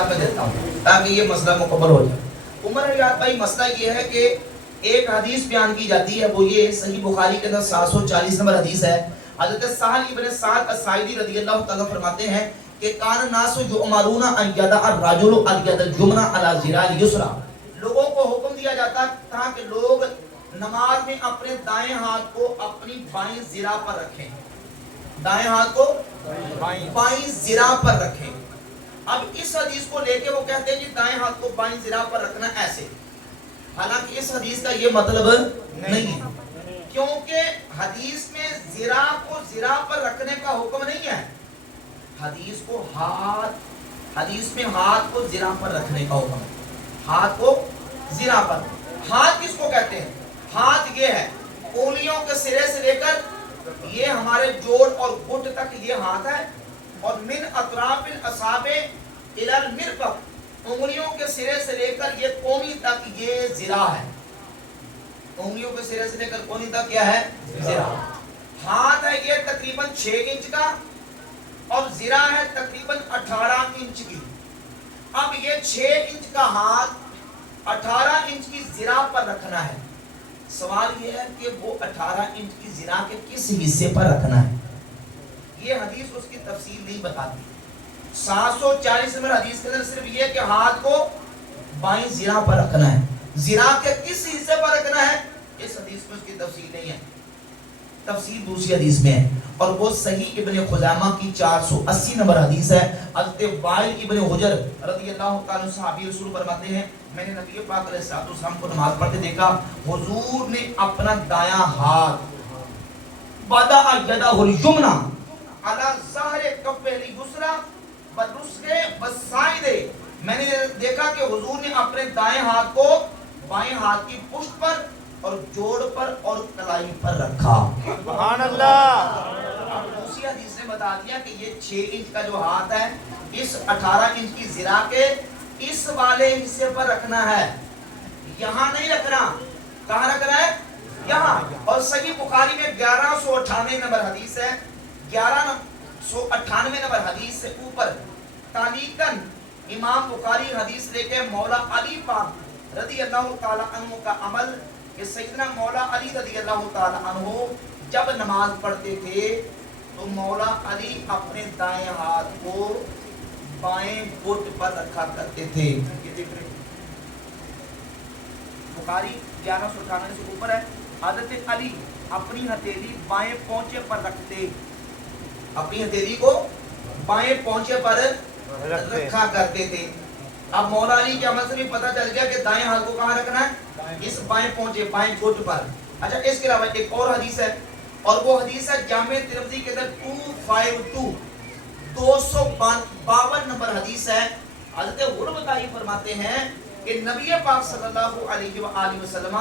میں دیتا ہوں تاکہ یہ مسئلہ مکمل ہو جائے. عمر حیات بھائی مسئلہ یہ ہے کہ ایک حدیث بیان کی جاتی ہے، وہ یہ صحیح بخاری کے اندر 740 نمبر حدیث ہے. حضرت سہل ابن سعد الساعدی رضی اللہ تعالیٰ فرماتے ہیں کہ کان الناس یؤمرون ان یدع الرجل الید الجمنہ علی ذراع الیسری. لوگوں کو حکم دیا جاتا تھا کہ لوگ نماز میں اپنے دائیں ہاتھ کو اپنی بائیں ذراع پر رکھیں، دائیں ہاتھ کو بائیں ذراع پر رکھیں. اب اس حدیث کو لے کے وہ کہتے ہیں کہ دائیں ہاتھ کو بائیں ذراع پر رکھنا ایسے، حالانکہ اس حدیث کا یہ مطلب نہیں ہے، کیونکہ حدیث میں ذراع کو ذراع پر رکھنے کا حکم نہیں ہے. حدیث میں ہاتھ کو ذراع پر رکھنے کا حکم ہے. ہاتھ کو ذراع پر. ہاتھ کس کو کہتے ہیں؟ ہاتھ یہ ہے انگلیوں کے سرے سے لے کر یہ ہمارے جوڑ اور گھٹ تک یہ ہاتھ ہے، اور من اطراف الاصابع الی المرفق، انگلیوں کے سرے سے لے کر یہ کونی تک یہ ذراع ہے. انگلیوں کے سرے سے لے کر کونی تک کیا ہے؟ ذراع. ہاتھ ہے یہ تقریباً 6 انچ کا اور ذراع ہے تقریباً 18 انچ کی. اب یہ 6 انچ کا ہاتھ 18 انچ کی ذراع پر رکھنا ہے. سوال یہ ہے کہ وہ 18 انچ کی ذراع کے کس حصے پر رکھنا ہے؟ یہ حدیث اس کی تفصیل نہیں بتاتی. 740 نمبر حدیث کے اندر صرف یہ کہ ہاتھ کو بائیں ذراع پر رکھنا ہے. ذراع کے کس حصے پر رکھنا ہے اس حدیث میں اس کی تفصیل نہیں ہے. تفصیل دوسری حدیث میں ہے، اور وہ صحیح ابن خزیمہ کی 480 نمبر حدیث ہے. حضرت وائل ابن حجر رضی اللہ تعالیٰ صحابی رسول فرماتے ہیں میں نے نبی پاک علیہ الصلوۃ والسلام کو نماز پڑھتے دیکھا، حضور نے اپنا دایاں ہاتھ وضع یدہ الیمنی علی ظہر کفہ الیسری والرسغ والساعد. میں نے دیکھا کہ حضور نے اپنے دائیں ہاتھ کو بائیں ہاتھ کی پشت پر اور جوڑ پر اور کلائی پر رکھا. سبحان اللہ. اب دوسری حدیث نے بتا دیا کہ یہ 6 انچ کا جو ہاتھ ہے اس 18 انچ کی ذراع کے اس والے حصے پر رکھنا ہے، یہاں نہیں رکھنا. کہاں رکھنا ہے؟ یہاں. اور صحیح بخاری میں 1198 نمبر حدیث ہے. 1198 نمبر حدیث سے اوپر تعلیقاً امام بخاری حدیث لے کے مولا علی پاک رضی اللہ تعالی عنہ کا عمل کہ سیدنا مولا علی رضی اللہ تعالی عنہ جب نماز پڑھتے تھے تو مولا علی اپنے دائیں ہاتھ کو بائیں گھٹ پر رکھا کرتے تھے. یہ دیکھ رہے بخاری 1198 سے اوپر ہے. حضرت علی اپنی ہتھیلی بائیں پونچے پر رکھتے، اپنی ہتھیلی کو بائیں پونچے پر رکھا کرتے تھے. اب مولا علی کے عمل سے بھی پتہ چل گیا کہ دائیں ہاتھ کو کہاں رکھنا ہے؟ اس بائیں پونچے بائیں گھٹ پر. اچھا اس کے علاوہ ایک اور حدیث ہے، اور وہ حدیث ہے جامع ترمذی کے اندر 252 نمبر حدیث ہے. حضرت غربتائی فرماتے ہیں کہ نبی پاک صلی اللہ علیہ وآلہ وسلم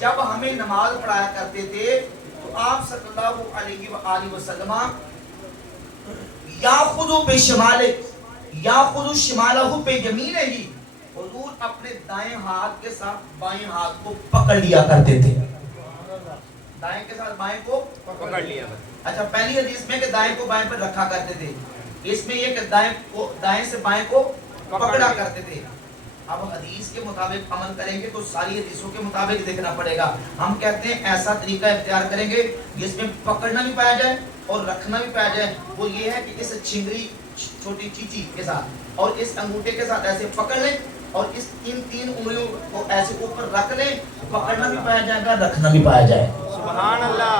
جب ہمیں نماز پڑھایا کرتے تھے تو آپ صلی اللہ علیہ وآلہ وسلم یاخذ بشمالہ یاخذ شمالہ بیمینہ، حضور اپنے دائیں ہاتھ کے ساتھ بائیں ہاتھ کو پکڑ لیا کرتے تھے. دائیں کے ساتھ بائیں کو پکڑ لیا. اچھا پہلی حدیث میں کہ دائیں کو بائیں پر رکھا کرتے تھے، اس میں یہ کہ دائیں سے بائیں کو پکڑا کرتے تھے. اب حدیث کے مطابق عمل کریں گے تو ساری حدیثوں کے مطابق دیکھنا پڑے گا. ہم کہتے ہیں ایسا طریقہ اختیار کریں گے جس میں پکڑنا بھی پایا جائے اور رکھنا بھی پایا جائے. وہ یہ ہے کہ اس چھنگری چھوٹی چیچی کے ساتھ اور اس انگوٹھے کے ساتھ ایسے پکڑ لیں اور اس ان 3 انگلیوں کو ایسے اوپر رکھ لیں، پکڑنا بھی پایا جائے گا، رکھنا بھی پایا جائے. سبحان اللہ.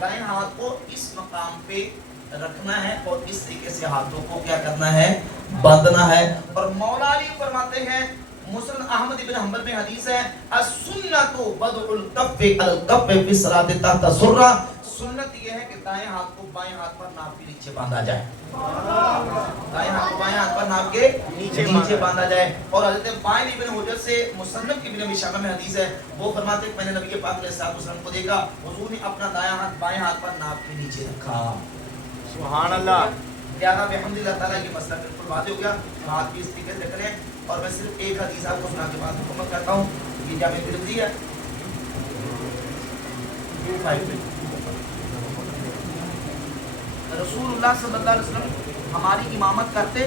دائیں ہاتھ کو اس مقام پہ رکھنا ہے اور اس طریقے سے ہاتھوں کو کیا کرنا ہے؟ باندھنا ہے. اور مولا علی فرماتے ہیں مسند احمد بن حنبل میں حدیث ہے السنۃ وضع الکف علی الکف فی الصلاۃ تحت السرہ. سنت یہ ہے کہ دائیں ہاتھ کو بائیں ہاتھ پر ناف کے نیچے باندھا جائے، دائیں ہاتھ کو بائیں ہاتھ پر ناف کے نیچے باندھا جائے. اور حضرت وائل ابن حجر سے مصنف ابن ابی شیبہ میں حدیث ہے، وہ فرماتے ہیں کہ میں نے نبی پاک علیہ الصلوۃ والسلام کو دیکھا، حضور نے اپنا دایاں ہاتھ بائیں ہاتھ پر ناف کے نیچے رکھا. سبحان اللہ. لہٰذا بحمد اللہ تعالیٰ یہ مسئلہ بالکل واضح ہو گیا. ہاتھ بھی اس طریقے سے رکھ لیں. اور میں صرف ایک حدیث آپ کو سنا کے بعد مکمل کرتا ہوں. یہ جامع ترمذی ہے. رسول اللہ صلی اللہ علیہ وسلم ہماری امامت کرتے